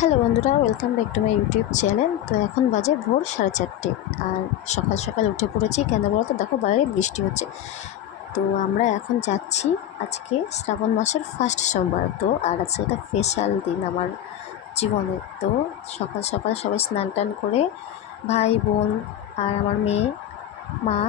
Hello বন্ধুরা, welcome back to my YouTube channel. তো এখন বাজে ভোর 4:30 আর সকাল সকাল উঠে পড়েছি। কেন বলো তো, দেখো বাইরে বৃষ্টি হচ্ছে। তো আমরা এখন যাচ্ছি, আজকে শ্রাবণ মাসের ফার্স্ট সোমবার। তো আর আজকে একটা স্পেশাল দিন আমার জীবনে। তো সকাল সকাল সবাই স্নান টান করে ভাই বোন আর আমার মেয়ে মা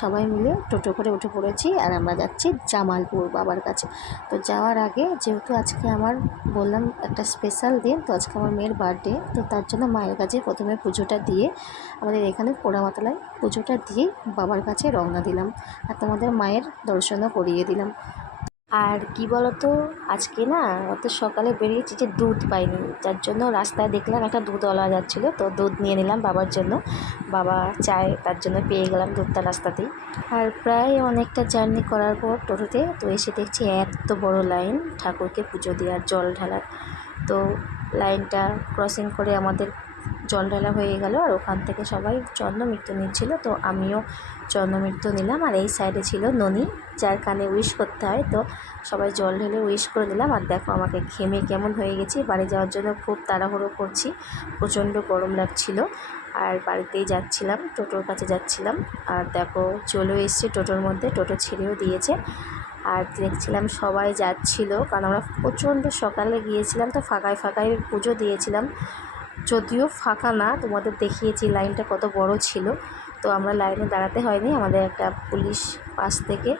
সবাই মিলে টোটো করে উঠে পড়েছি আর আমরা যাচ্ছি জামালপুর বাবার কাছে। তো যাওয়ার আগে যেহেতু আজকে আমার বললাম একটা স্পেশাল দিন, তো আজকে আমার মেয়ের বার্থডে, তো তার জন্য মায়ের কাছে প্রথমে পুজোটা দিয়ে আমাদের এখানে পোড়ামাতলায় পুজোটা দিয়েই বাবার কাছে রওনা দিলাম আর তোমাদের মায়ের দর্শনও করিয়ে দিলাম। আর কি বলতো, আজকে না অত সকালে বেরিয়েছি যে দুধ পাইনি, যার জন্য রাস্তায় দেখলাম একটা দুধওয়ালা যাচ্ছিলো, তো দুধ নিয়ে নিলাম বাবার জন্য। বাবা চায়, তার জন্য পেয়ে গেলাম দুধটা রাস্তাতেই। আর প্রায় অনেকটা জার্নি করার পর টোটোতে তো এসে দেখছি এত বড় লাইন ঠাকুরকে পুজো দেওয়ার, জল ঢালার। তো লাইনটা ক্রসিং করে আমাদের জল ঢালা হয়ে গেল আর ওখান থেকে সবাই চন্দ্রমৃত্যু নিচ্ছিল, তো আমিও চন্দ্রমৃত্যু নিলাম। আর এই সাইডে ছিল ননি, যার কানে উইশ করতে হয়, তো সবাই জল ঢেলে উইশ করে দিলাম। আর দেখো আমাকে ঘেমে কেমন হয়ে গেছি, বাড়ি যাওয়ার জন্য খুব তাড়াহুড়ো করছি, প্রচণ্ড গরম লাগছিল। আর বাড়িতেই যাচ্ছিলাম, টোটোর কাছে যাচ্ছিলাম। আর দেখো চলেও এসছি টোটোর মধ্যে, টোটো ছেড়েও দিয়েছে। আর দেখছিলাম সবাই যাচ্ছিল, কারণ আমরা প্রচণ্ড সকালে গিয়েছিলাম, তো ফাঁকায় ফাঁকায় পুজো দিয়েছিলাম। যদিও ফাঁকা না, তোমাদের দেখিয়েছি লাইনটা কত বড় ছিল। তো আমরা লাইনে দাঁড়াতে হয়নি, আমাদের একটা পুলিশ পাশ থেকে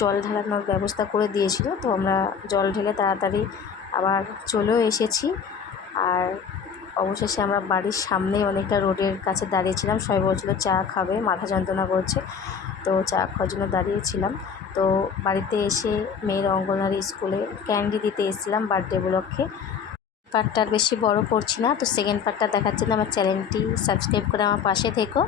জল ঢালানোর ব্যবস্থা করে দিয়েছিল, তো আমরা জল ঢেলে তাড়াতাড়ি আবার চলেও এসেছি। আর অবশেষে আমরা বাড়ির সামনেই অনেকটা রোডের কাছে দাঁড়িয়েছিলাম, সবাই বলছিল চা খাবে, মাথা যন্ত্রণা করছে, তো চা খাওয়ার জন্য দাঁড়িয়েছিলাম। তো বাড়িতে এসে মেয়ের অঙ্গনওয়াড়ি স্কুলে ক্যান্ডি দিতে এসেছিলাম বার্থডে উপলক্ষে। পার্টটা আর বেশি বড় করছি না, তো সেকেন্ড পার্টটা দেখার জন্য আমার চ্যানেলটি সাবস্ক্রাইব করে আমার পাশে থেকো।